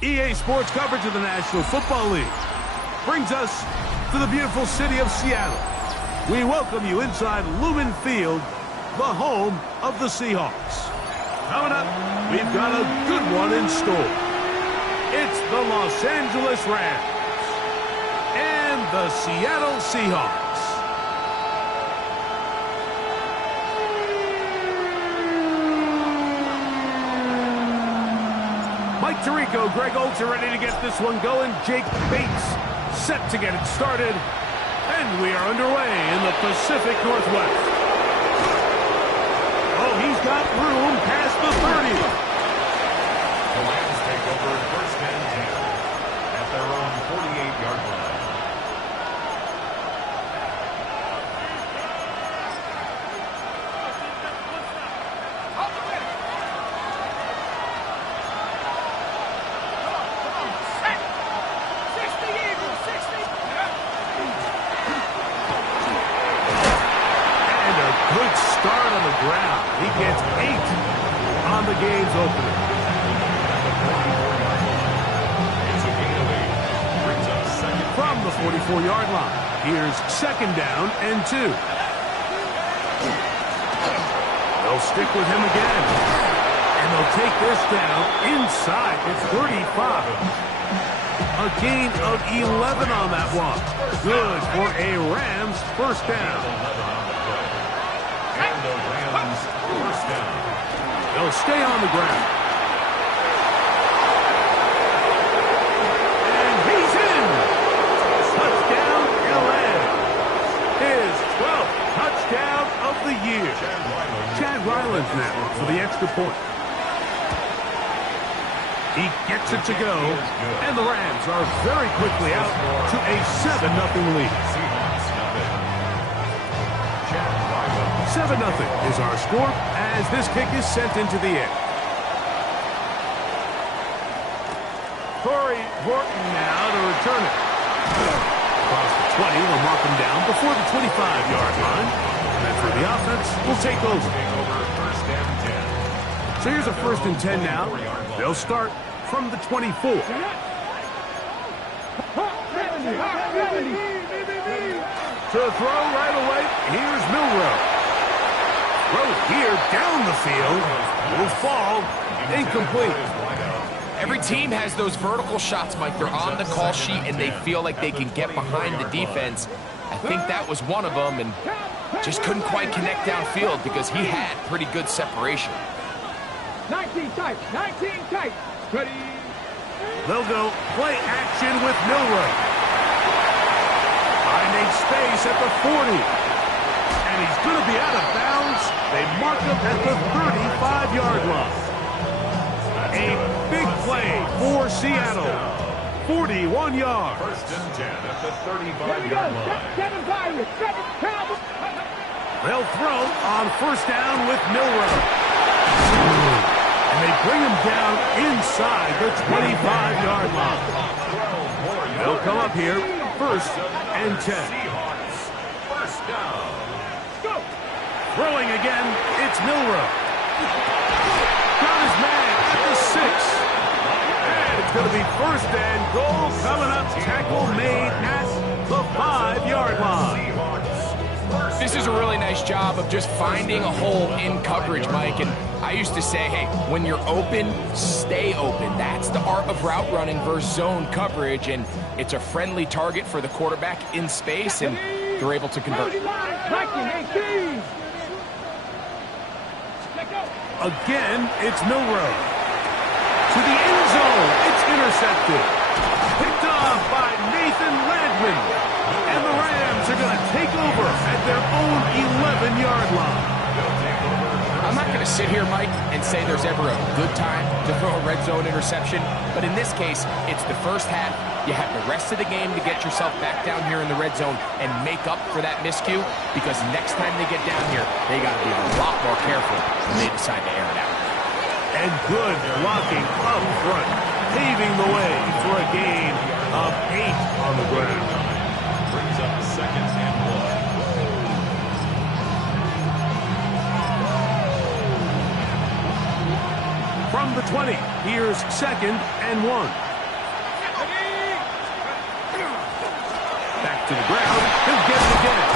EA Sports coverage of the National Football League brings us to the beautiful city of Seattle. We welcome you inside Lumen Field, the home of the Seahawks. Coming up, we've got a good one in store. It's the Los Angeles Rams and the Seattle Seahawks. Mike Tirico, Greg Olds are ready to get this one going. Jake Bates set to get it started. And we are underway in the Pacific Northwest. Oh, he's got room past the 30. The Rams take over first and 10 at their own 48-yard line. Start on the ground. He gets 8 on the game's opener. From the 44-yard line, here's second down and 2. They'll stick with him again. And they'll take this down inside the 35. A gain of 11 on that one. Good for a Rams first down. They'll stay on the ground. And he's in. Touchdown, LA. His 12th touchdown of the year. Chad Ryland's now for the extra point. He gets it to go. And the Rams are very quickly out to a 7-0 lead. 7-0 is our score as this kick is sent into the air. Corey Horton now to return it. Across the 20, will mark him down before the 25-yard line. That's where the offense will take over. So here's a first and 10 now. They'll start from the 24. To throw right away, here's Milroe. Throw here down the field will fall incomplete. Every team has those vertical shots, Mike. They're on the call sheet and they feel like they can get behind the defense. I think that was one of them and just couldn't quite connect downfield because he had pretty good separation. 19 tight, 19 tight. Ready. They'll go play action with Milroe. Finding space at the 40. And he's going to be out of bounds. They mark him at the 35-yard line. A big play for Seattle. 41 yards. First and 10 at the 35-yard line. They'll throw on first down with Milroe. And they bring him down inside the 25-yard line. They'll come up here first and 10. First down. Throwing again, it's Milroe. Got his man at the 6. And it's going to be first and goal coming up. Tackle made at the 5-yard line. This is a really nice job of just finding a hole in coverage, Mike. And I used to say, hey, when you're open, stay open. That's the art of route running versus zone coverage. And it's a friendly target for the quarterback in space, and they're able to convert. Again, it's Milroe. To the end zone, it's intercepted. Picked off by Nathan Landman. And the Rams are going to take over at their own 11-yard line. I'm not going to sit here, Mike, and say there's ever a good time to throw a red zone interception. But in this case, it's the first half. You have the rest of the game to get yourself back down here in the red zone and make up for that miscue, because next time they get down here, they got to be a lot more careful when they decide to air it out. And good blocking up front, paving the way for a gain of 8 on the ground. Brings up second and 1. From the 20, here's second and 1. to the ground. He'll get it again.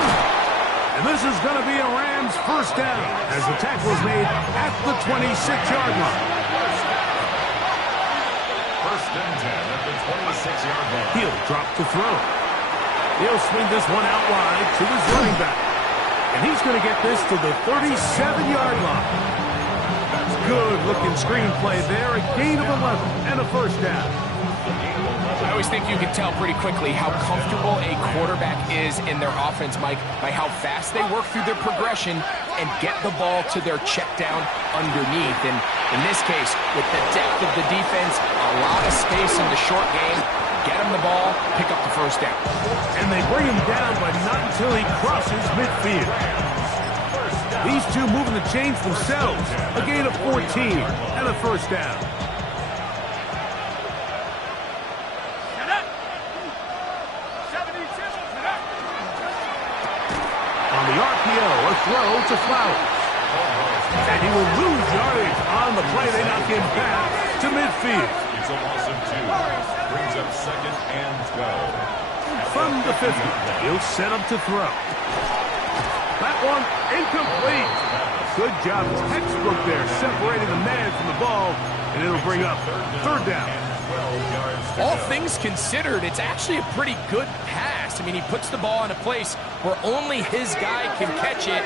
And this is going to be a Rams first down as the tackle is made at the 26-yard line. First and 10 at the 26-yard line. He'll drop to throw. He'll swing this one out wide to his running back. And he's going to get this to the 37-yard line. Good-looking screenplay there. A gain of 11 and a first down. I always think you can tell pretty quickly how comfortable a quarterback is in their offense, Mike, by how fast they work through their progression and get the ball to their check down underneath. And in this case, with the depth of the defense, a lot of space in the short game, get him the ball, pick up the first down. And they bring him down, but not until he crosses midfield. These two moving the chains themselves. A gain of 14 and a first down. On the RPO, a throw to Flowers. And he will lose yardage on the play. They knock him back to midfield. It's a loss of 2. Brings up second and goal. From the 50, he'll set up to throw. That one incomplete. Good job, textbook there, separating the man from the ball, and it'll bring up third down. All things considered, it's actually a pretty good pass. I mean, he puts the ball in a place where only his guy can catch it,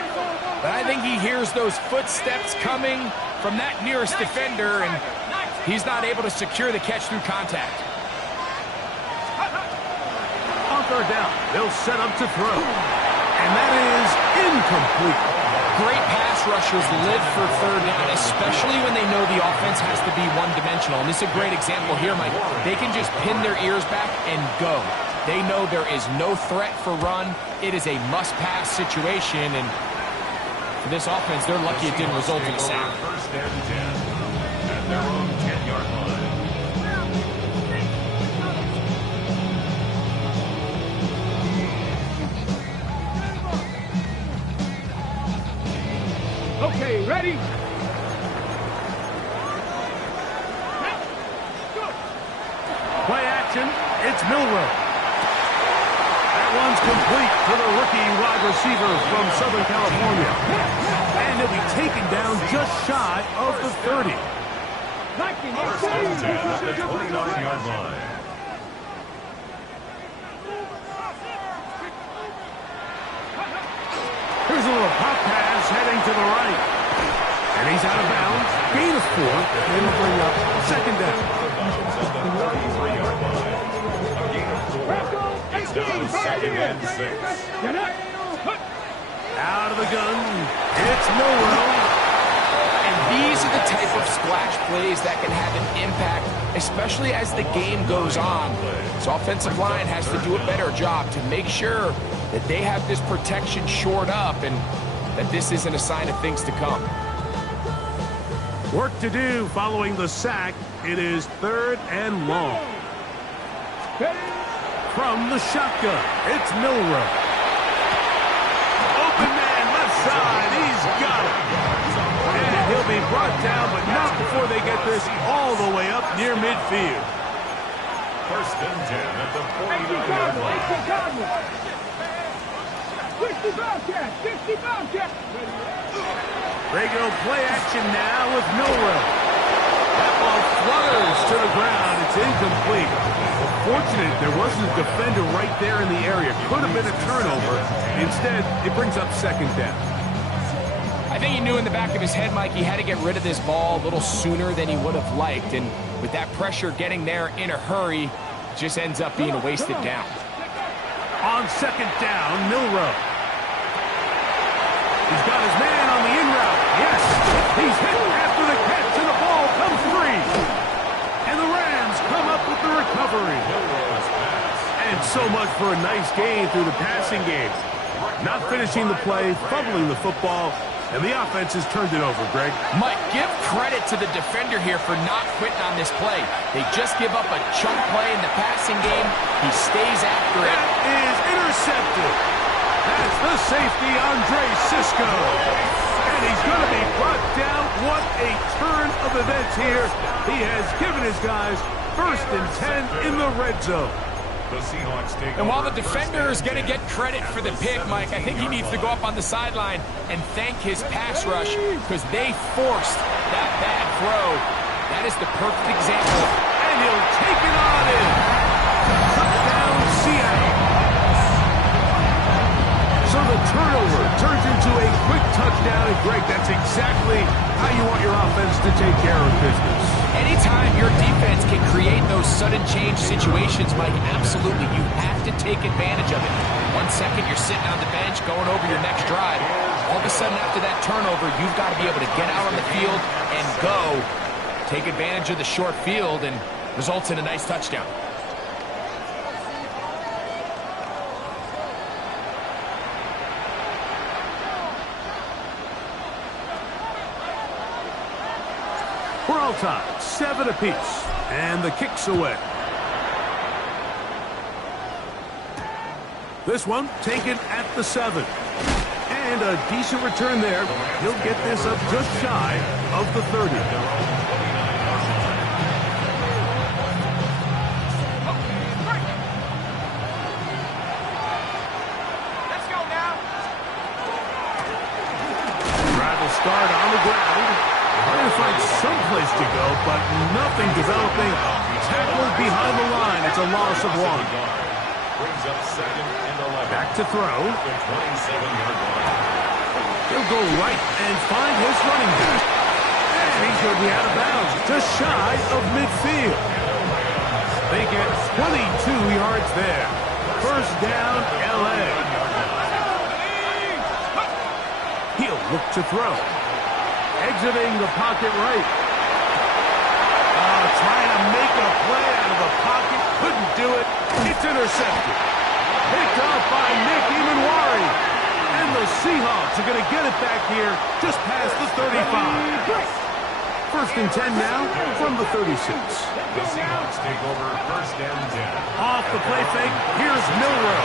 but I think he hears those footsteps coming from that nearest defender, and he's not able to secure the catch through contact. On third down, they'll set up to throw. And that is incomplete. Great pass rushers live for third down, especially when they know the offense has to be one-dimensional. And this is a great example here, Mike. They can just pin their ears back and go. They know there is no threat for run. It is a must-pass situation. And for this offense, they're lucky it didn't result in a sack. First and 10 at their own 10-yard line. Okay, ready? Play action, it's Milroe. That one's complete to the rookie wide receiver from Southern California. And he'll be taken down just shy of the 30. First and 10 at the 29-yard line. Here's a little pop pass heading to the right. And he's out of bounds. Gain of 4. And it'll bring up second down. Second and 6. Out of the gun. It's Milroe. And these are the type of splash plays that can have an impact, especially as the game goes on. This offensive line has to do a better job to make sure that they have this protection shored up and that this isn't a sign of things to come. Work to do following the sack. It is third and long. From the shotgun, it's Milroe. Open man, left side, he's got it. And he'll be brought down, but not before they get this all the way up near midfield. First and 10 at the 49-yard line. 60 Bobcat! 60 Bobcat! They go play action now with Milroe. That ball flutters to the ground. It's incomplete. Fortunate there wasn't a defender right there in the area. Could have been a turnover. Instead, it brings up second down. I think he knew in the back of his head, Mike, he had to get rid of this ball a little sooner than he would have liked. And with that pressure getting there in a hurry, it just ends up being a wasted down. On second down, Milroe. He's got his man on the in route. Yes, he's hit after the catch, and the ball comes free. And the Rams come up with the recovery. And so much for a nice gain through the passing game. Not finishing the play, fumbling the football, and the offense has turned it over, Greg. Mike, give credit to the defender here for not quitting on this play. They just give up a chunk play in the passing game. He stays after it. That is intercepted. That's the safety, Andre Cisco. And he's going to be brought down. What a turn of events here. He has given his guys first and 10 in the red zone. The Seahawks take And while the over defender is going to 10 get credit for the pick, Mike, I think he needs to go up on the sideline and thank his pass rush because they forced that bad throw. That is the perfect example. And he'll take it on in. Touchdown, Seattle. So the turnover turns into a quick touchdown. And, Greg, that's exactly how you want your offense to take care of business. Anytime your defense can create those sudden change situations, Mike, absolutely, you have to take advantage of it. 1 second, you're sitting on the bench going over your next drive. All of a sudden, after that turnover, you've got to be able to get out on the field and go. Take advantage of the short field and results in a nice touchdown. We're all tied, 7 apiece, and the kick's away. This one taken at the 7. And a decent return there. He'll get this up just shy of the 30. Let's go now. Drive will start on the ground. Trying to find some place to go, but nothing developing. Tackled behind the line. It's a loss of 1. Brings up 2nd and 11. Back to throw. The 27-yard line. He'll go right and find his running back. And he's going to be out of bounds, just shy of midfield. They get 22 yards there. First down, L.A. He'll look to throw. Exiting the pocket right. Trying to make a play out of the pocket. Couldn't do it. It's intercepted. Picked up by Nick Emanwari. And the Seahawks are going to get it back here just past the 35. First and 10 now from the 36. The Seahawks take over first down 10. Off the play fake, here's Milrow.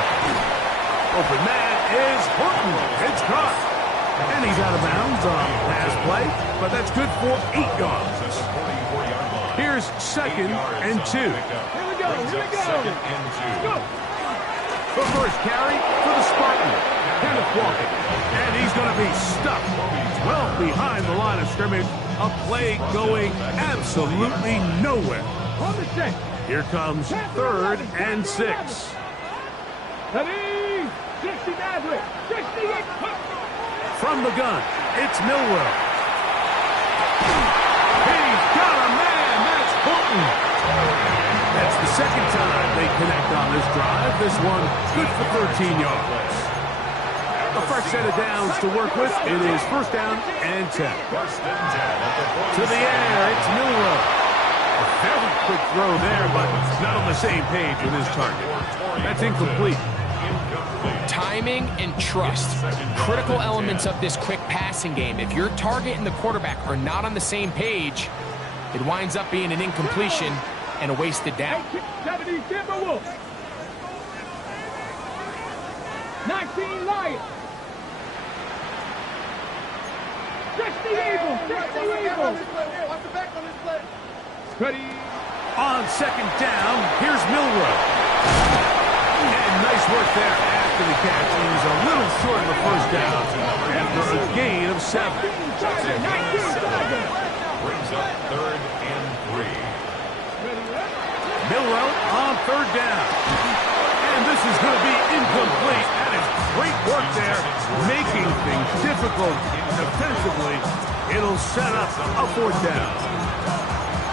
Open man is Horton. It's caught. And he's out of bounds on pass play, but that's good for 8 yards. At the 44-yard line. Here's 2nd and 2. Here we go. Brings Here up we go. 2nd and 2. Go. The first carry for the Spartan. Kenneth Walker. And he's going to be stuck well behind the line of scrimmage. A play going absolutely nowhere. On the set. Here comes 3rd and 6. Ready. 60 Maverick. 68. From the gun, it's Milrow. He's got a man. That's Horton. That's the second time they connect on this drive. This one good for 13 yards. A fresh set of downs to work with. It is first down and 10. First and 10 at the To the air, it's Milrow. A very quick throw there, but not on the same page with his target. That's incomplete. Timing and trust, critical elements of this quick passing game. If your target and the quarterback are not on the same page, it winds up being an incompletion and a wasted down. 70 Timberwolves. 19 Lions. 60 Eagles. 60 Eagles. Watch the back on this play. Ready. On second down, here's Milrow. And nice work there after the catch. He's a little short of the first down after a gain of 7. Brings up 3rd and 3. Milrow on 3rd down. And this is going to be incomplete. That is great work there, making things difficult defensively. It'll set up a 4th down.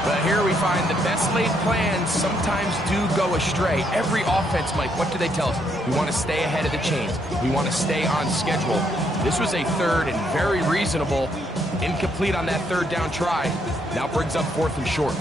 But here we find the best laid plans sometimes do go astray. Every offense, Mike, what do they tell us? We want to stay ahead of the chains. We want to stay on schedule. This was a 3rd and very reasonable. Incomplete on that 3rd down try. Now brings up 4th and short.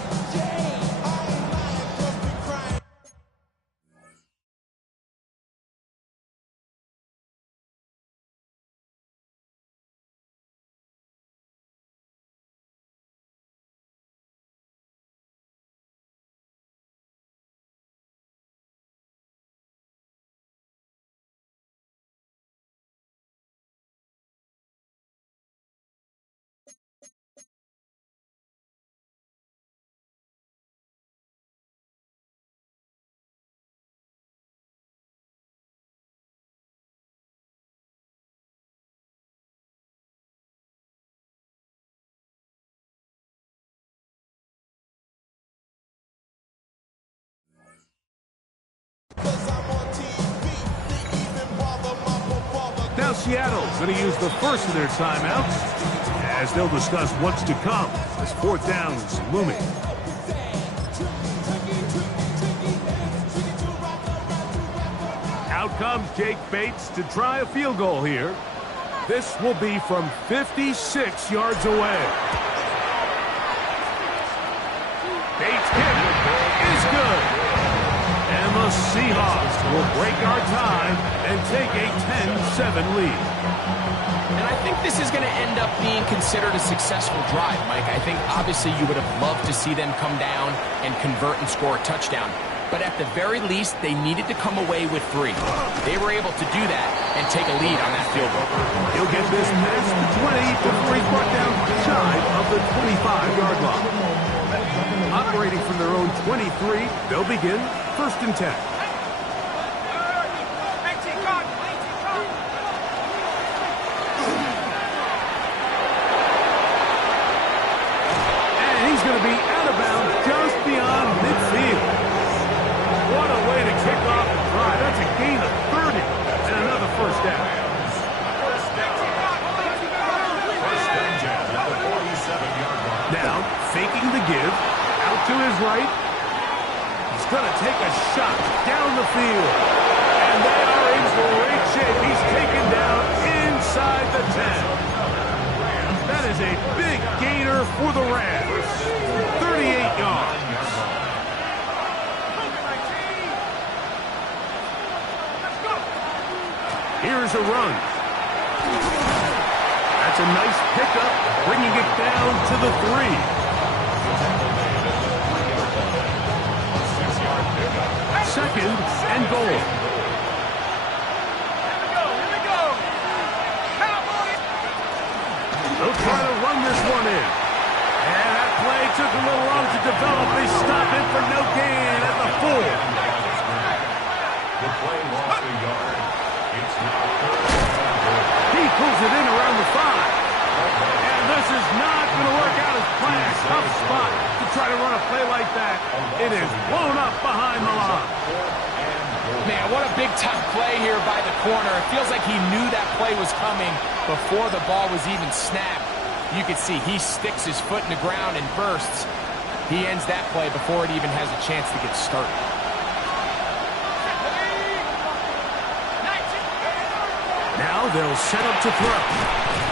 Seattle's going to use the first of their timeouts as they'll discuss what's to come as fourth down is looming. Out comes Jake Bates to try a field goal here. This will be from 56 yards away. Bates' kick is good. And the Seahawks will break our tie and take a 10-7 lead. And I think this is going to end up being considered a successful drive, Mike. I think obviously you would have loved to see them come down and convert and score a touchdown. But at the very least, they needed to come away with 3. They were able to do that and take a lead on that field goal. He'll get this past the 20 before he's brought down shy of the 25-yard line. Operating from their own 23, they'll begin 1st and 10. And he's going to be out of bounds just beyond midfield. What a way to kick off the drive. That's a gain of 30 and another first down. Now, faking the give, out to his right. He's going to take a shot down the field. And they are in great shape. He's taken down inside the 10. That is a big gainer for the Rams. 38 yards. Here's a run. That's a nice pickup, bringing it down to the 3. Second and goal. They'll try to run this one in. And that play took a little long to develop. They stop it for no gain at the 4. The play lost a yard. He pulls it in around the 5. And this is not going to work out as planned. Tough spot to try to run a play like that. It is blown up behind the line. Man, what a big-time play here by the corner. It feels like he knew that play was coming before the ball was even snapped. You can see he sticks his foot in the ground and bursts. He ends that play before it even has a chance to get started. Now they'll set up to throw.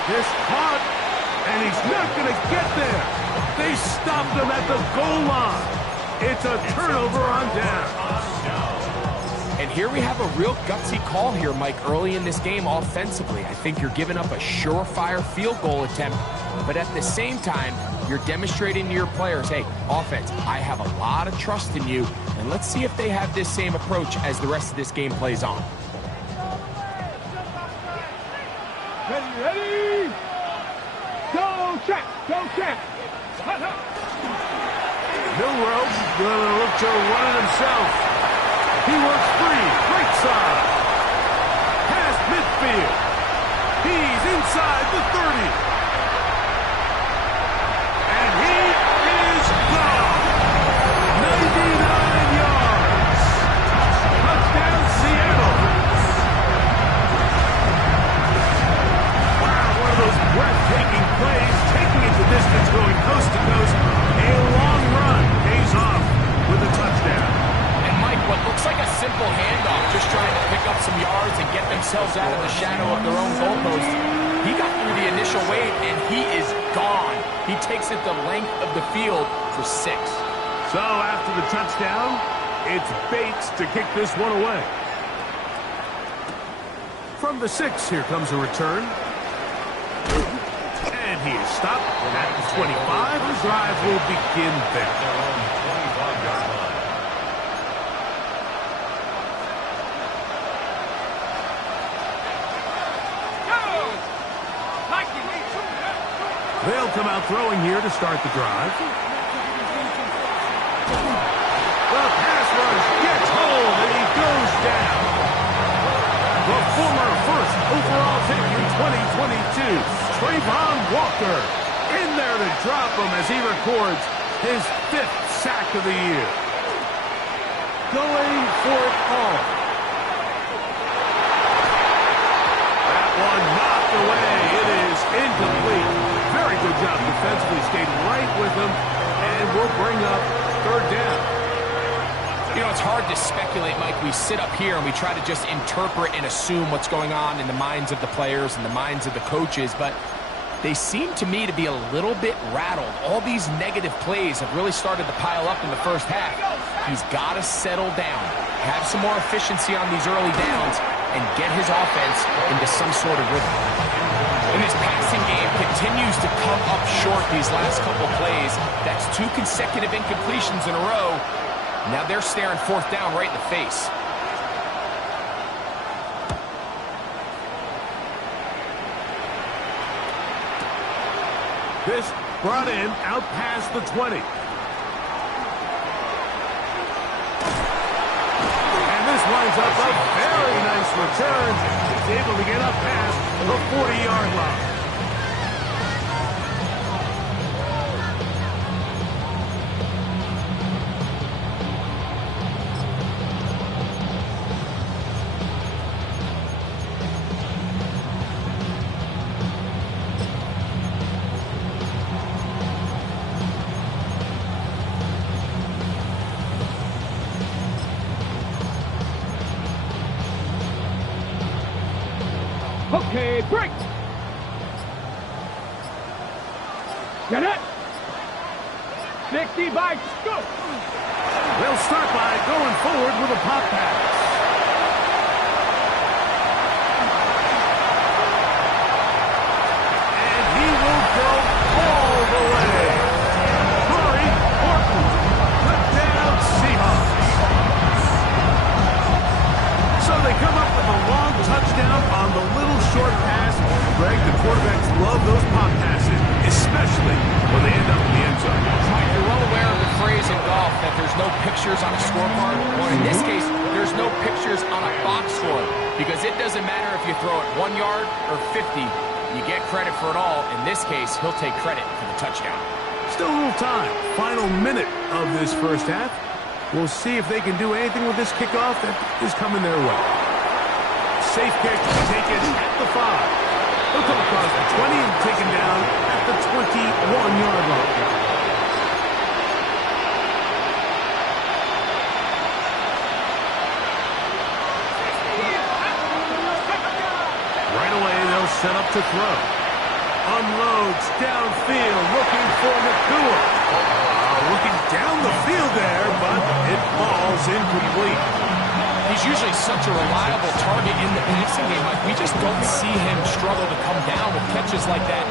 This caught, and he's not going to get there. They stopped him at the goal line. It's a turnover on down. And here we have a real gutsy call here, Mike, early in this game offensively. I think you're giving up a surefire field goal attempt, but at the same time, you're demonstrating to your players, hey, offense, I have a lot of trust in you, and let's see if they have this same approach as the rest of this game plays on. Ready? Go check! Go check! Milroe going to look to run it himself. He works free, right side. Past midfield. He's inside the 30. And he is gone. 99 yards. Touchdown, Seattle. Wow, one of those breathtaking plays, taking it the distance, going coast to coast. A long run pays off with a touchdown. What looks like a simple handoff, just trying to pick up some yards and get themselves out of the shadow of their own goalpost. He got through the initial wave, and he is gone. He takes it the length of the field for 6. So after the touchdown, it's Bates to kick this one away. From the 6, here comes a return. And he is stopped at the 25. The drive will begin there. They'll come out throwing here to start the drive. The pass rush gets hold, and he goes down. The former first overall pick in 2022, Trayvon Walker, in there to drop him as he records his 5th sack of the year. Going for it all. That one defensively stayed right with them and will bring up third down. You know, it's hard to speculate, Mike. We sit up here and we try to just interpret and assume what's going on in the minds of the players and the minds of the coaches, but they seem to me to be a little bit rattled. All these negative plays have really started to pile up in the first half. He's got to settle down, have some more efficiency on these early downs, and get his offense into some sort of rhythm. And this passing game continues to come up short these last couple plays. That's 2 consecutive incompletions in a row. Now they're staring fourth down right in the face. This brought in out past the 20. And this winds up a very nice return. He's able to get up past the 40-yard line. Okay, break. Get it. 60 by go. They'll start by going forward with a pop pass. And he will go all the way. Corey Horton, touchdown Seahawks. So they come up with a long touchdown on the little short pass. Greg, the quarterbacks love those pop passes, especially when they end up in the end zone. Mike, you're well aware of the phrase in golf that there's no pictures on a scorecard. Or in this case, there's no pictures on a box score. Because it doesn't matter if you throw it 1 yard or 50. You get credit for it all. In this case, he'll take credit for the touchdown. Still a little time. Final minute of this first half. We'll see if they can do anything with this kickoff that is coming their way. Safe kick taken at the 5. He'll come across the 20 and taken down at the 21-yard line. Right away, they'll set up to throw. Unloads downfield, looking for Nakua. Looking down the field there, but it falls incomplete. He's usually such a reliable target in the passing game. Like, we just don't see him struggle to come down with catches like that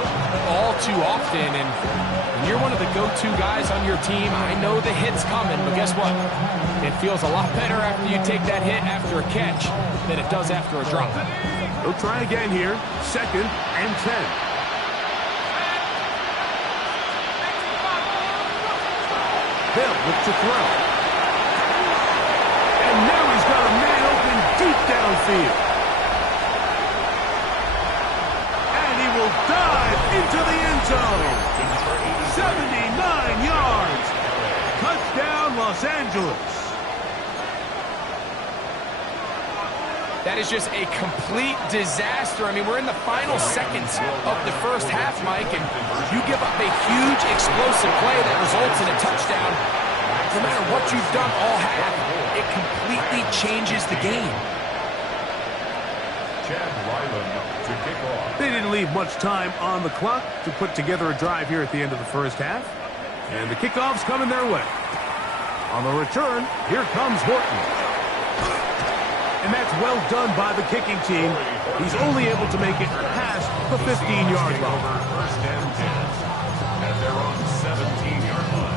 all too often. And when you're one of the go-to guys on your team, I know the hit's coming, but guess what? It feels a lot better after you take that hit after a catch than it does after a drop. They'll try again here. 2nd and 10. Hill look to throw. And now he's got a man open deep downfield. And he will dive into the end zone. 79 yards. Touchdown, Los Angeles. That is just a complete disaster. I mean, we're in the final seconds of the first half, Mike, and you give up a huge explosive play that results in a touchdown. No matter what you've done all half, it completely changes the game. Chad Ryland to kick off. They didn't leave much time on the clock to put together a drive here at the end of the first half. And the kickoff's coming their way. On the return, here comes Horton. And that's well done by the kicking team. He's only able to make it past the 15-yard line. First and 10 at their own 17-yard line.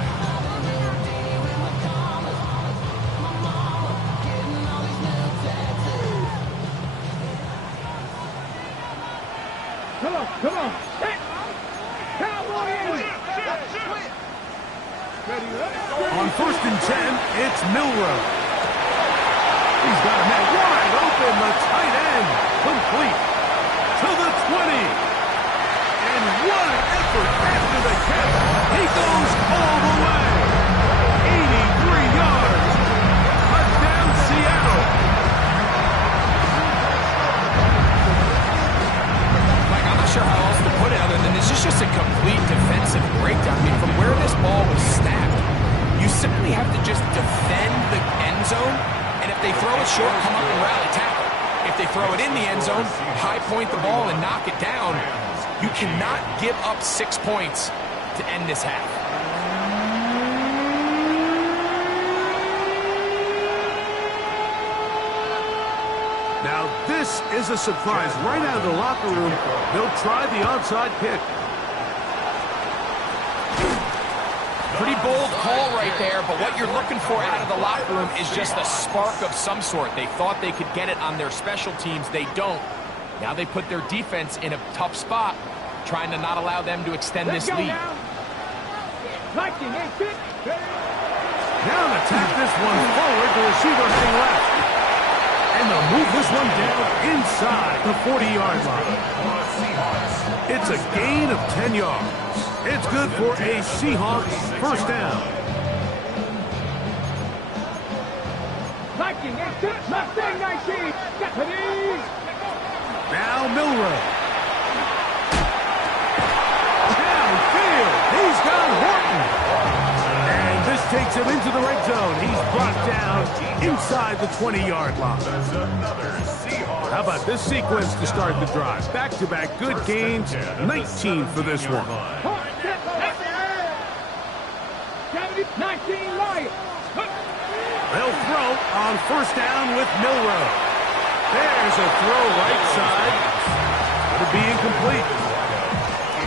Come on. Hit. Cowboy in. On 1st and 10, it's Milrow. He's got a man wide open, the tight end, complete to the 20. And what an effort after the catch. He goes all the way. 83 yards. Touchdown, Seattle. Mike, I'm not sure how else to put it other than this is just a complete defensive zone, and if they throw it short, come up and rally tackle. If they throw it in the end zone, high point the ball and knock it down. You cannot give up 6 points to end this half. Now this is a surprise. Right out of the locker room, they'll try the onside kick. Pretty bold call right there, but what you're looking for out of the locker room is just a spark of some sort. They thought they could get it on their special teams. They don't. Now they put their defense in a tough spot, trying to not allow them to extend this lead. Now to attack this one forward, the receiver heading left. And they'll move this one down inside the 40-yard line. It's a gain of 10 yards. It's good for a Seahawks first down. Now Milroe. Downfield. He's got Horton. And this takes him into the red zone. He's brought down inside the 20-yard line. How about this sequence to start the drive? Back-to-back good gains. 19 for this one. 19 Lions. They'll throw on first down with Milroe. There's a throw right side. It'll be incomplete.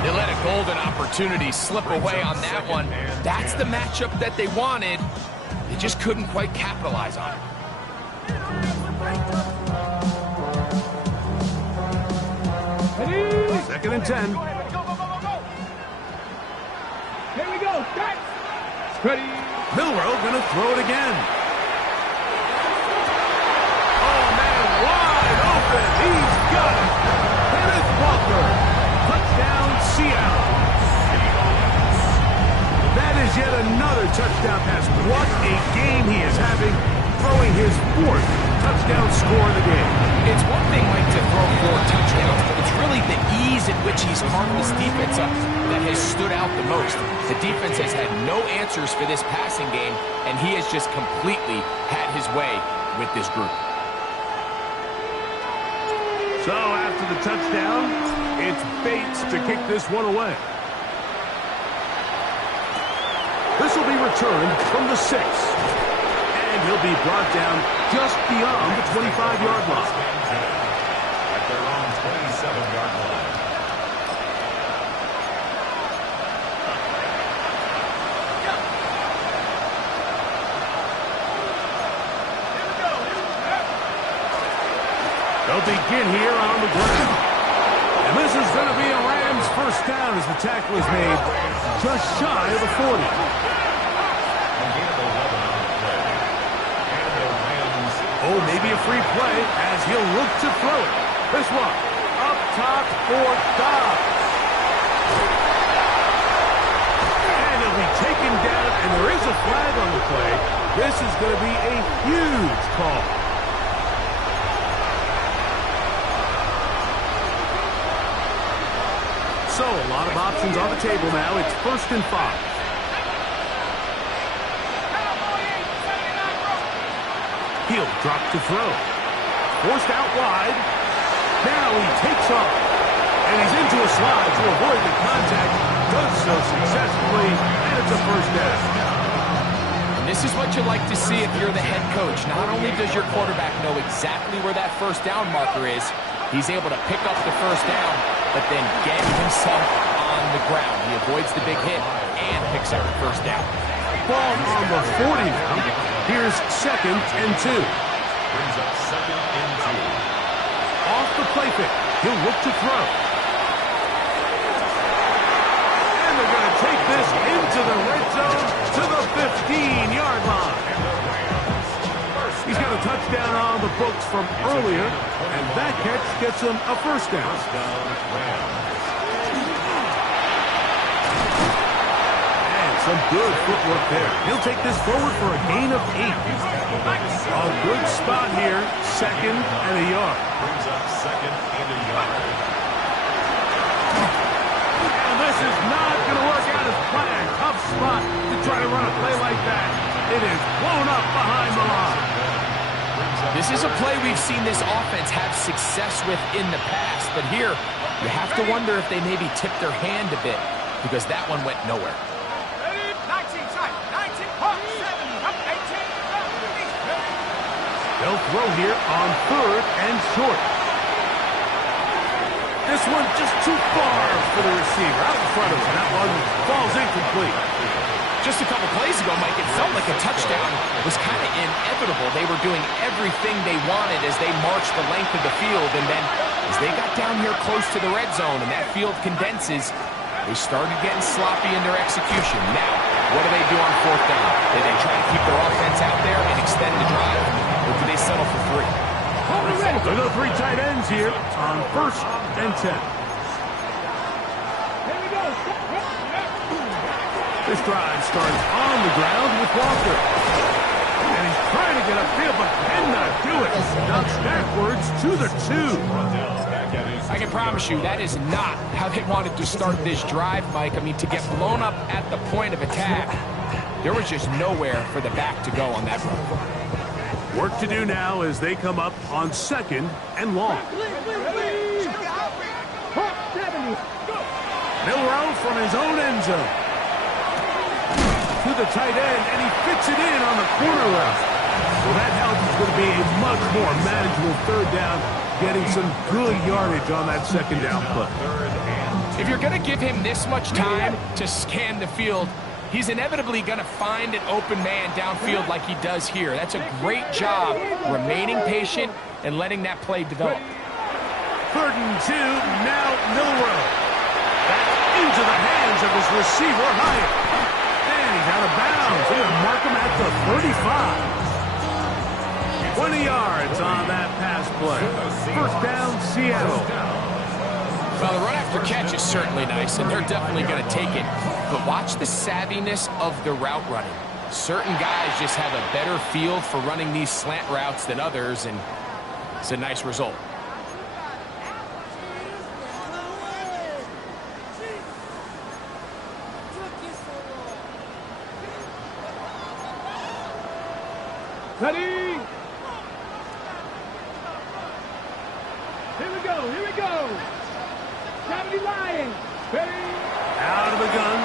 They let a golden opportunity slip away on that one. That's the matchup that they wanted. They just couldn't quite capitalize on it. Second and 10. Here we go. Ready. Milroe gonna throw it again. Oh, man, wide open. He's got it. Kenneth Walker. Touchdown, Seattle. That is yet another touchdown pass. What a game he is having, throwing his 4th touchdown score of the game. It's one thing, Mike, to throw 4 touchdowns, but it's really the ease in which he's carved this defense up that has stood out the most. The defense has had no answers for this passing game, and he has just completely had his way with this group. So after the touchdown, it's Bates to kick this one away. This will be returned from the 6. And he'll be brought down just beyond the 25-yard line. At their own 27-yard line. They'll begin here on the ground. And this is going to be a Rams first down as the tackle is made just shy of the 40. Oh, maybe a free play as he'll look to throw it. This one, up top for Dobbs. And he'll be taken down, and there is a flag on the play. This is going to be a huge call. So, a lot of options on the table now. It's 1st and 5. He'll drop to throw. Forced out wide. Now he takes off. And he's into a slide to avoid the contact. Does so successfully. And it's a first down. And this is what you like to see if you're the head coach. Not only does your quarterback know exactly where that first down marker is, he's able to pick up the first down, but then get himself on the ground. He avoids the big hit and picks up the first down. Ball on the 40 now. Here's 2nd and 2. Brings up 2nd and 2. Off the play pick. He'll look to throw. And they're going to take this into the red zone to the 15-yard line. He's got a touchdown on the books from earlier, and that catch gets him a first down. And some good footwork there. He'll take this forward for a gain of 8. A good spot here, 2nd and a yard. Brings up 2nd and a yard. And this is not going to work out as planned. Tough spot to try to run a play like that. It is blown up behind the line. This is a play we've seen this offense have success with in the past, but here you have to wonder if they maybe tipped their hand a bit because that one went nowhere. 19 side, 19, 7, up 18. They'll throw here on 3rd and short. This one just too far for the receiver. Out in front of him. That one falls incomplete. Just a couple plays ago, Mike, it felt like a touchdown was kind of inevitable. They were doing everything they wanted as they marched the length of the field, and then as they got down here close to the red zone and that field condenses, they started getting sloppy in their execution. Now, what do they do on 4th down? Do they try to keep their offense out there and extend the drive, or do they settle for 3? They go 3 tight ends here on 1st and 10. This drive starts on the ground with Walker. And he's trying to get upfield, but cannot do it. Knocks backwards to the 2. I can promise you that is not how they wanted to start this drive, Mike. I mean, to get blown up at the point of attack, there was just nowhere for the back to go on that run. Work to do now as they come up on 2nd and long. Milrow from his own end zone. To the tight end, and he fits it in on the corner route. Well, that helps. It's going to be a much more manageable 3rd down, getting some good yardage on that 2nd down play. If you're going to give him this much time to scan the field, he's inevitably going to find an open man downfield like he does here. That's a great job remaining patient and letting that play develop. 3rd and 2, now Milrow. Back into the hands of his receiver, Hyatt. And he's out of bounds. He'll mark him at the 35. 20 yards on that pass play. 1st down, Seattle. Well, the run after catch is certainly nice, and they're definitely going to take it. But watch the savviness of the route running. Certain guys just have a better feel for running these slant routes than others, and it's a nice result. Ready? Here we go, here we go. 70 Lions. Ready? Out of the gun,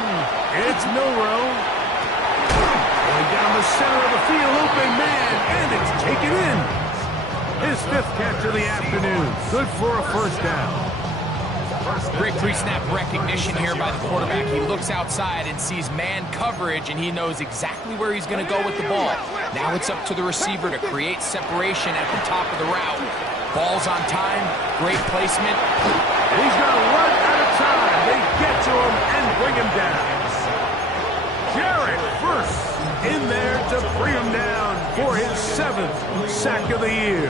it's Milrow. Going down the center of the field, open man, and it's taken in. His 5th catch of the afternoon. Good for a 1st down. Great pre-snap recognition here by the quarterback. He looks outside and sees man coverage, and he knows exactly where he's going to go with the ball. Now it's up to the receiver to create separation at the top of the route. Ball's on time, great placement. He's going to run out of time. They get to him and bring him down. Jarrett first in there to bring him down for his 7th sack of the year.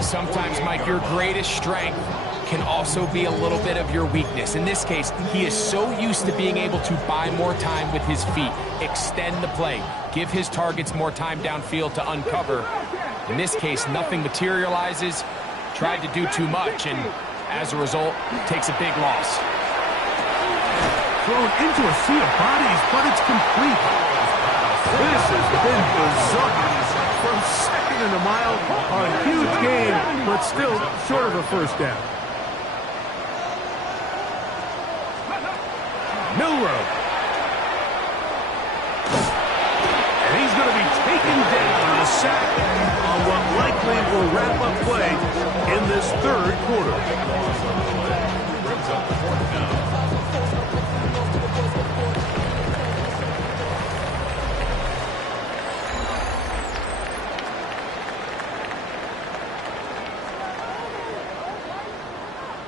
Sometimes, Mike, your greatest strength can also be a little bit of your weakness. In this case, he is so used to being able to buy more time with his feet, extend the play, give his targets more time downfield to uncover. In this case, nothing materializes, tried to do too much, and as a result, takes a big loss. Thrown into a sea of bodies, but it's complete. This has been bizarre. From 2nd and a mile, a huge game, but still short of a 1st down. Milrow. And he's going to be taken down, a sack on what likely will wrap up play in this 3rd quarter. Brings up the 4th down.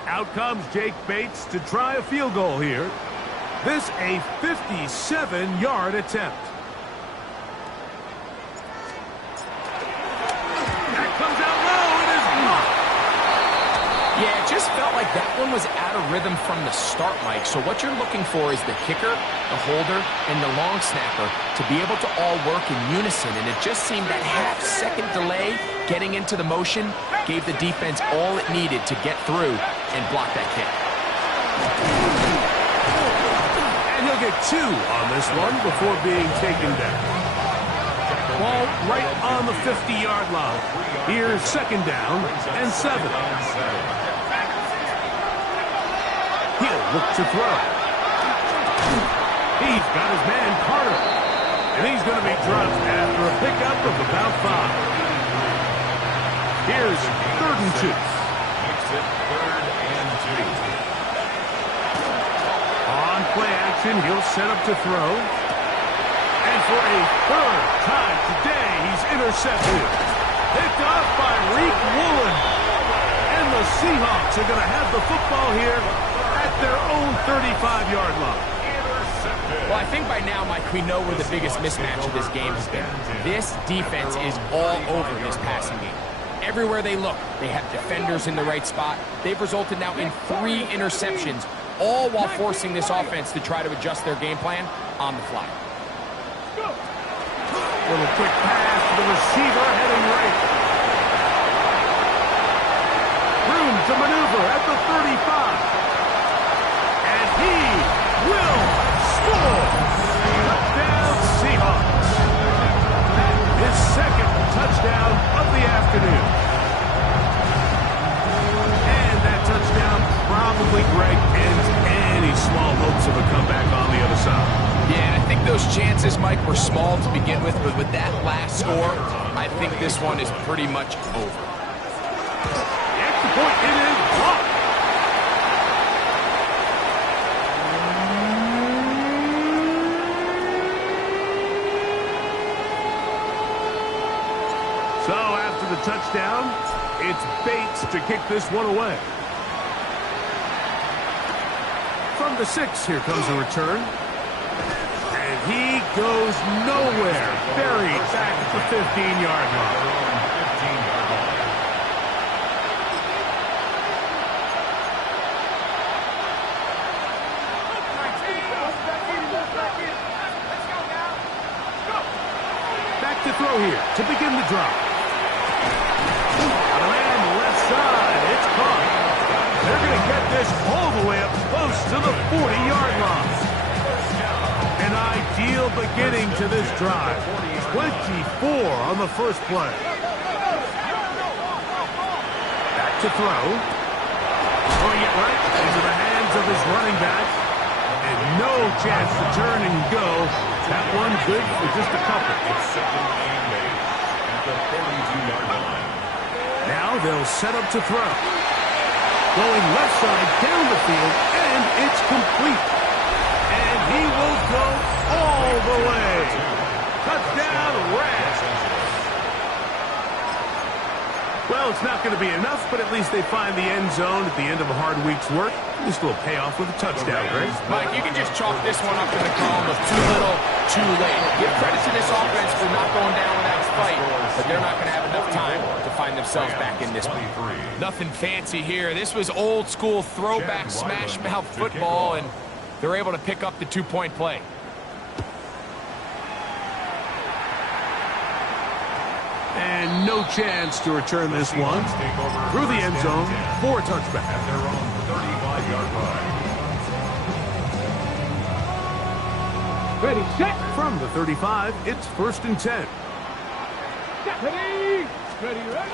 Out comes Jake Bates to try a field goal here. This a 57-yard attempt. That comes out low. It is blocked. Yeah, it just felt like that one was out of rhythm from the start, Mike. So what you're looking for is the kicker, the holder, and the long snapper to be able to all work in unison. And it just seemed that half-second delay getting into the motion gave the defense all it needed to get through and block that kick. And he'll get 2 on this one before being taken down. Ball right on the 50-yard line. Here's second down and 7. He'll look to throw. He's got his man Carter. And he's going to be dropped after a pickup of about 5. Here's 3rd and 2. Makes it 3rd and 2. On play action, he'll set up to throw. And for a 3rd time today, he's intercepted. Picked off by Reek Woolen. And the Seahawks are going to have the football here at their own 35-yard line. Well, I think by now, Mike, we know where the biggest mismatch of this game has been. This defense is all over this passing game. Everywhere they look, they have defenders in the right spot. They've resulted now in 3 interceptions, all while forcing this offense to try to adjust their game plan on the fly. Little quick pass to the receiver heading right. Room to maneuver at the 35. And he will score. Touchdown Seahawks. His 2nd touchdown of the afternoon. And that touchdown probably, Greg, ends any small hopes of a comeback on the other side. Yeah, and I think those chances, Mike, were small to begin with, but with that last score, I think this one is pretty much over. The extra point, it is blocked. So after the touchdown, it's Bates to kick this one away. From the 6, here comes a return. And he goes nowhere. Buried back at the 15-yard line. Back to throw here to begin the drive. Man, left side. It's caught. They're going to get this all the way up close to the 40-yard line. An ideal beginning to this drive. 24 on the first play. Back to throw. Throwing it right into the hands of his running back. And no chance to turn and go. That one good for just a couple. It's 2nd and 8 at the 42-yard line. Now they'll set up to throw. Going left side down the field, and it's complete. And he will go all the way. Touchdown, Rams. Well, it's not going to be enough, but at least they find the end zone at the end of a hard week's work. At least it'll pay off with a touchdown, Greg. Mike, you can just chalk this one up in the column of too little, too late. Give credit to this offense for not going down without a fight, but they're not going to have enough time to find themselves back in this one. Nothing fancy here. This was old-school throwback smash-mouth football, and they're able to pick up the 2-point play. And no chance to return this one through the end zone for a touchback. At their own 35-yard line. Ready, set. From the 35, it's 1st and 10. Ready. Ready, ready.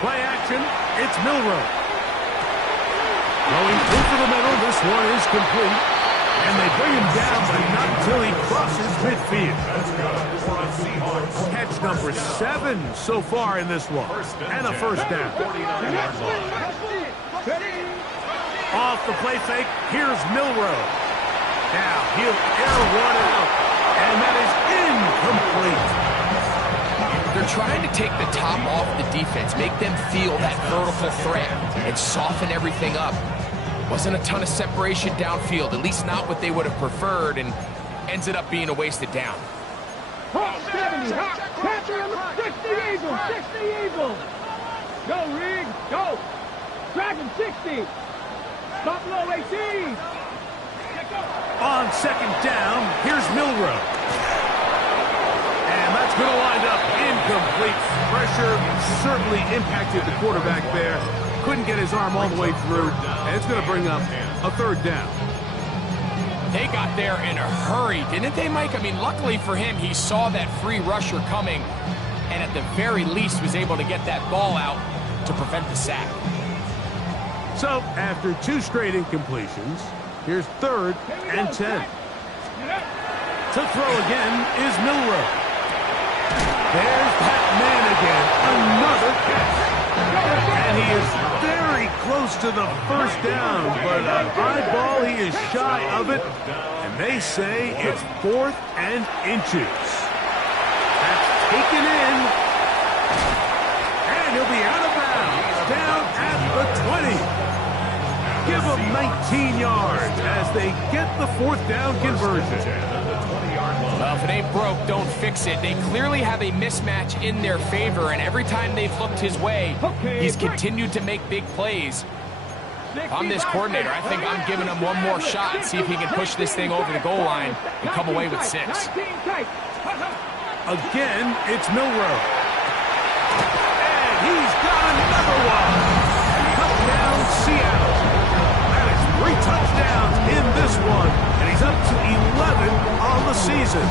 Play action, it's Milroe. Going through the middle, this one is complete. And they bring him down, but not until he crosses midfield. Catch number 7 so far in this one. And a first down. Off the play fake, here's Milroe. Now he'll air one out. And that is incomplete. They're trying to take the top off the defense, make them feel that vertical threat, and soften everything up. Wasn't a ton of separation downfield, at least not what they would have preferred, and ends up being a wasted down. 70, catcher on the 60 Eagle, 60 Eagle. Go, Rig, go. Dragon 60. Stop low 18. On second down, here's Milroe. And that's going to wind up incomplete. Pressure certainly impacted the quarterback there. Couldn't get his arm all the way through, and it's going to bring up a third down. They got there in a hurry, didn't they, Mike? I mean, luckily for him, he saw that free rusher coming and at the very least was able to get that ball out to prevent the sack. So, after 2 straight incompletions, here's 3rd and 10. To throw again is Milroe. There's that man again. Another catch. And he is very close to the first down, but an eyeball, he is shy of it. And they say it's 4th and inches. That's taken in. And he'll be out of bounds. Down at the 20. Give them 19 yards as they get the 4th down conversion. Well, if it ain't broke, don't fix it. They clearly have a mismatch in their favor, and every time they've looked his way, he's continued to make big plays. If I'm this coordinator, I think I'm giving him one more shot and see if he can push this thing over the goal line and come away with 6. Again, it's Milroe. And he's got another one. Touchdown, Seattle. That is 3 touchdowns in this one, and he's up to 11 on the season.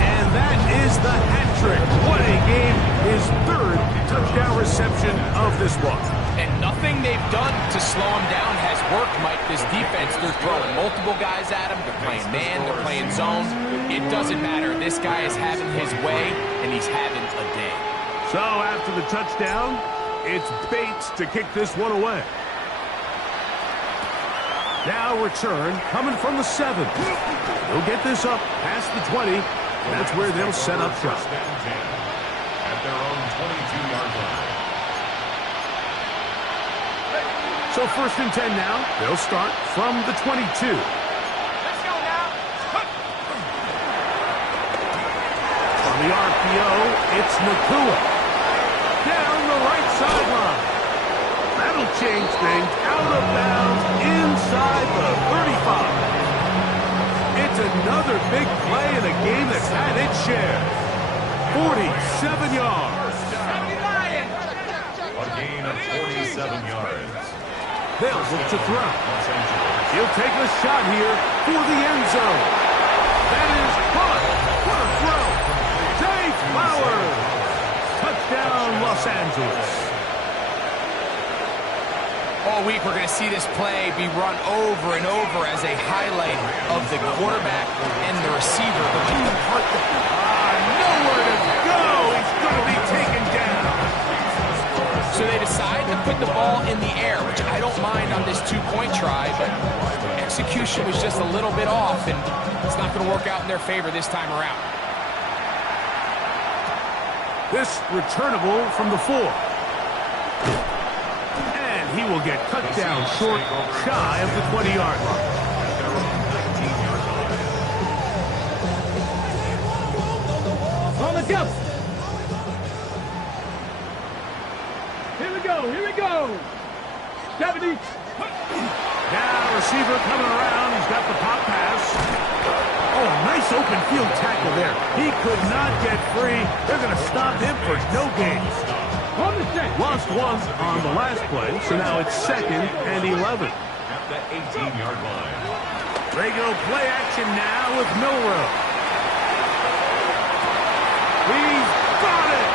And that is the hat trick. What a game. His 3rd touchdown reception of this one. And nothing they've done to slow him down has worked, Mike. This defense, they're throwing multiple guys at him. They're playing man, they're playing zone. It doesn't matter. This guy is having his way, and he's having a day. So after the touchdown, it's Bates to kick this one away. Now return coming from the 7. They'll get this up past the 20. That's where they'll set up shop. At their own 22-yard line. So 1st and 10 now. They'll start from the 22. Let's go now. On the RPO, it's Nakua. Down the right sideline. That'll change things. Out of bounds inside the 35. It's another big play in a game that's had its share. 47 yards. A gain of 47 yards. They'll look to throw. He'll take a shot here for the end zone. That is caught. What a throw. Zay Flowers. Touchdown, Los Angeles. All week, we're going to see this play be run over and over as a highlight of the quarterback and the receiver. Nowhere to go. He's going to be taken down. So they decide to put the ball in the air, which I don't mind on this 2-point try, but execution was just a little bit off, and it's not going to work out in their favor this time around. This returnable from the 4. And he will get cut down short, shy of the 20-yard line. On the jump. Here we go. 70. Now receiver coming around. He's got the pop pass. Oh, nice open field tackle there. He could not get free. They're going to stop him for no gain. On the set. Lost 1 on the last play, so now it's 2nd and 11. At the 18-yard line. Regular play action now with Milroe. He's got it!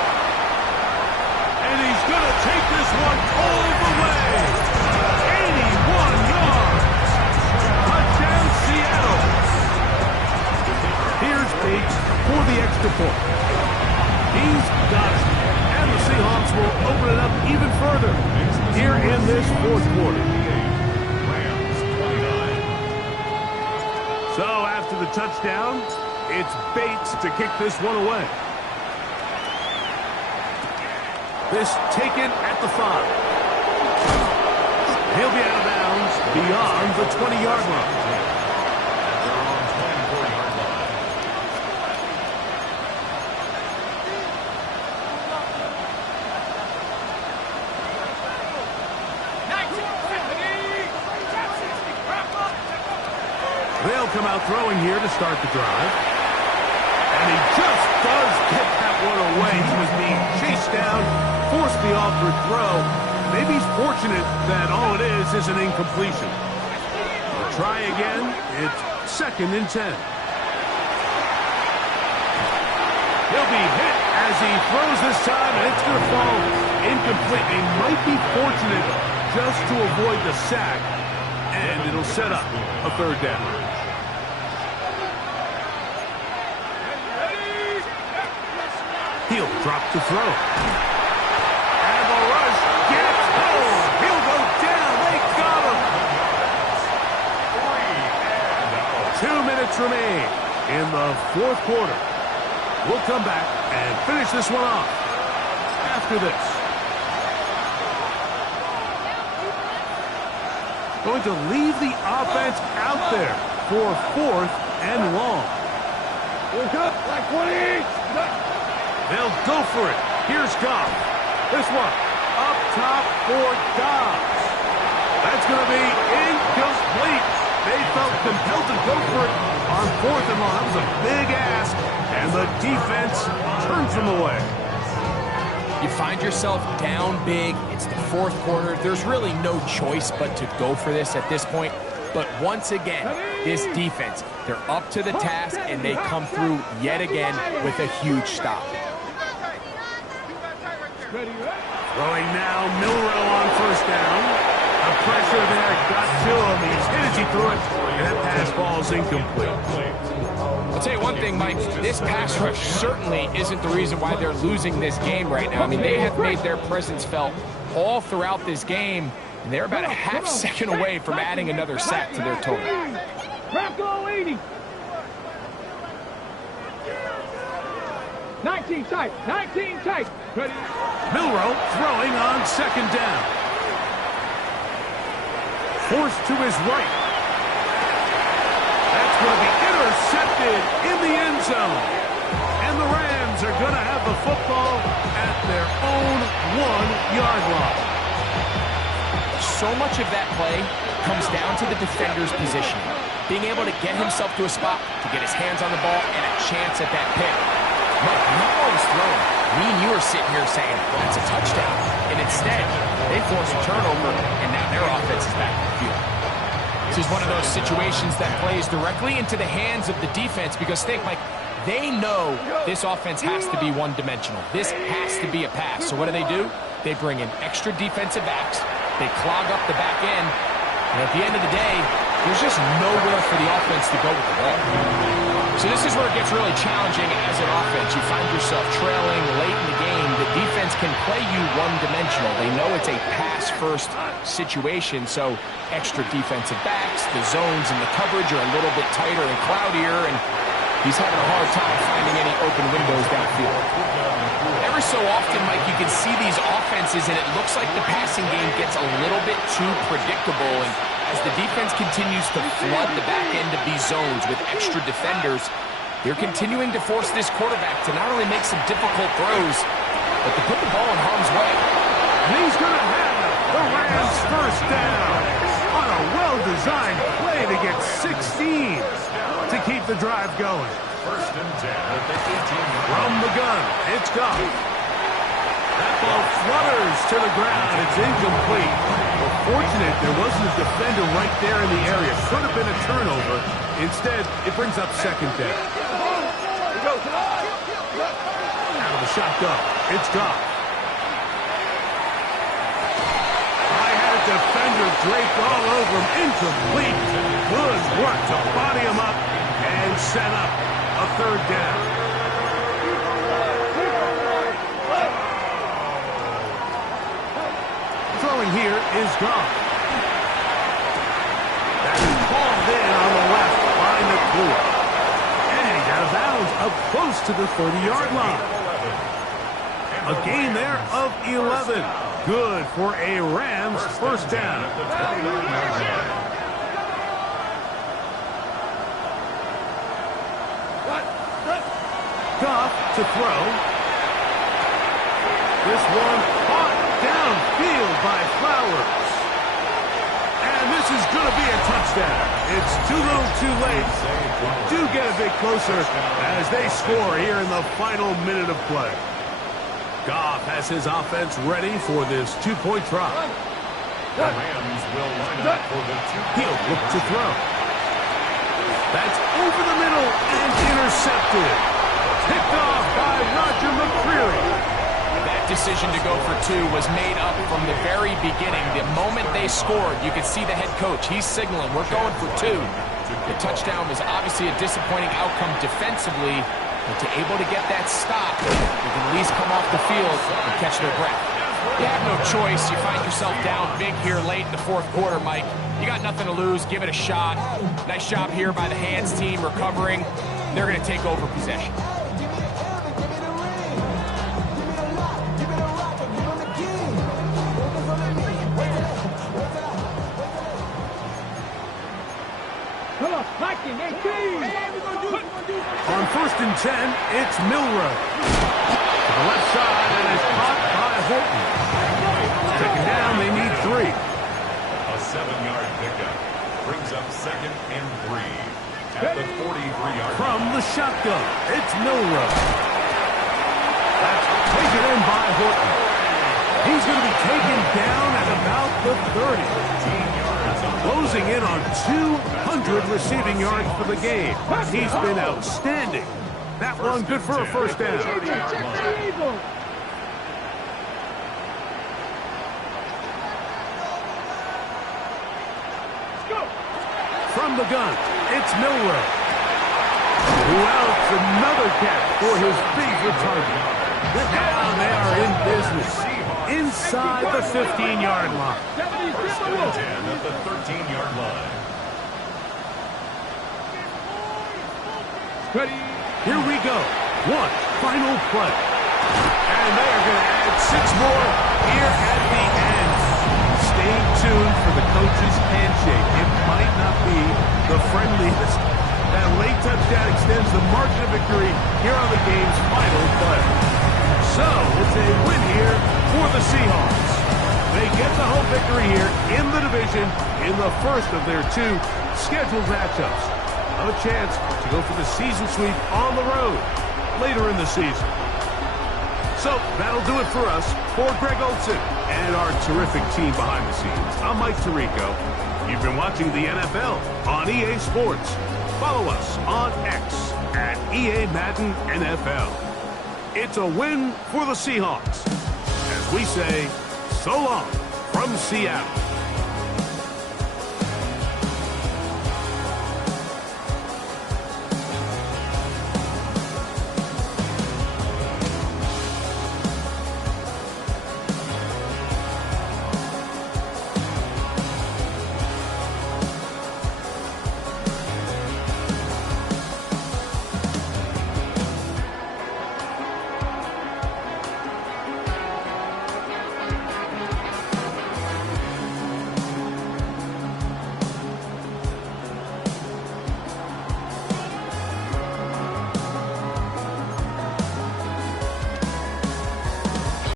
And he's going to take this one all the way. 81 yards. Touchdown, Seattle. Here's Bates for the extra point. He's got it. And the Seahawks will open it up even further here in this 4th quarter. So after the touchdown, it's Bates to kick this one away. This taken at the 5. He'll be out of bounds beyond the 20-yard line. They'll come out throwing here to start the drive. And he just does get that one away. He was being chased down, forced the awkward throw. Maybe he's fortunate that all it is an incompletion. try again. It's 2nd and 10. He'll be hit as he throws this time, and it's going to fall incomplete. He might be fortunate just to avoid the sack, and it'll set up a 3rd down. He'll drop to throw. And the rush gets home. He'll go down. They got him. 2 minutes remain in the 4th quarter. We'll come back and finish this one off after this. Going to leave the offense out there for 4th and long. Look up, like 20. They'll go for it. Here's Goff. This one up top for Dobbs. That's going to be incomplete. They felt compelled to go for it on 4th and long. That was a big ask, and the defense turns them away. You find yourself down big. It's the 4th quarter. There's really no choice but to go for this at this point. But once again, this defense, they're up to the task, and they come through yet again with a huge stop. Throwing now, Milrow on 1st down. The pressure there got to him. He's hit as he threw it, and that pass ball's incomplete. I'll tell you one thing, Mike. This pass rush certainly isn't the reason why they're losing this game right now. I mean, they have made their presence felt all throughout this game, and they're about a half second away from adding another sack to their total. Bronco 80. 19 tight. 19 tight. Ready. Milrow throwing on 2nd down. Forced to his right. That's going to be intercepted in the end zone. And the Rams are going to have the football at their own 1-yard line. So much of that play comes down to the defender's position. Being able to get himself to a spot, to get his hands on the ball, and a chance at that pick. Mike, not always throwing. Me and you are sitting here saying, that's a touchdown. And instead, they force a turnover, and now their offense is back in the field. This is one of those situations that plays directly into the hands of the defense because think, Mike, they know this offense has to be one-dimensional. This has to be a pass. So what do? They bring in extra defensive backs. They clog up the back end. And at the end of the day, there's just nowhere for the offense to go with the ball. So this is where it gets really challenging as an offense. You find yourself trailing late in the game. The defense can play you one-dimensional. They know it's a pass-first situation, so extra defensive backs, the zones and the coverage are a little bit tighter and cloudier, and he's having a hard time finding any open windows downfield. Every so often, Mike, you can see these offenses, and it looks like the passing game gets a little bit too predictable, and as the defense continues to flood the back end of these zones with extra defenders, they're continuing to force this quarterback to not only make some difficult throws, but to put the ball in harm's way. He's going to have the Rams 1st down on a well-designed play to get 16 to keep the drive going. 1st and 10 at the 18. From the gun, it's Goff. That ball flutters to the ground. It's incomplete. Well, fortunate there wasn't a defender right there in the area. Could have been a turnover. Instead, it brings up 2nd down. Out of the shotgun, it's Goff. I had a defender draped all over him. Incomplete. Good work to body him up and set up a 3rd down. Throwing here is Goff. That is called in on the left by McClure. And he's out of bounds up close to the 30-yard line. A gain there of 11. Good for a Rams 1st down. Goff to throw. This one caught downfield by Flowers. And this is going to be a touchdown. It's too little too late. Do get a bit closer as they score here in the final minute of play. Goff has his offense ready for this 2-point try. The Rams will line up for the He'll look to throw. That's over the middle and intercepted. Picked off by Roger McCreary. That decision to go for 2 was made up from the very beginning. The moment they scored, you could see the head coach. He's signaling, we're going for 2. The touchdown was obviously a disappointing outcome defensively, but to able to get that stop, they can at least come off the field and catch their breath. You have no choice. You find yourself down big here late in the fourth quarter, Mike. You got nothing to lose. Give it a shot. Nice job here by the hands team recovering. They're going to take over possession. Come on, Viking, 18. On 1st and 10, it's Milrow. To the left side, and is caught by Horton. Second down, they need 3. A 7-yard pickup brings up 2nd and 3 at the 43-yard line. From the shotgun, it's Milrow. That's taken in by Horton. He's going to be taken down at about the 30. Closing in on 200 receiving yards for the game. He's been outstanding. That one good for a first down. From the gun, it's Milrow. Who else? Another catch for his favorite target. Now they are in business. Inside the 15-yard line. 1st and 10 at the 13-yard line. Ready. Here we go. One final play. And they are going to add 6 more here at the end. Stay tuned for the coach's handshake. It might not be the friendliest. That late touchdown extends the margin of victory here on the game's final play. So, it's a win here for the Seahawks. They get the home victory here in the division in the first of their 2 scheduled matchups. A chance to go for the season sweep on the road later in the season. So, that'll do it for us. For Greg Olson and our terrific team behind the scenes, I'm Mike Tirico. You've been watching the NFL on EA Sports. Follow us on X at EA Madden NFL. It's a win for the Seahawks. As we say, so long from Seattle.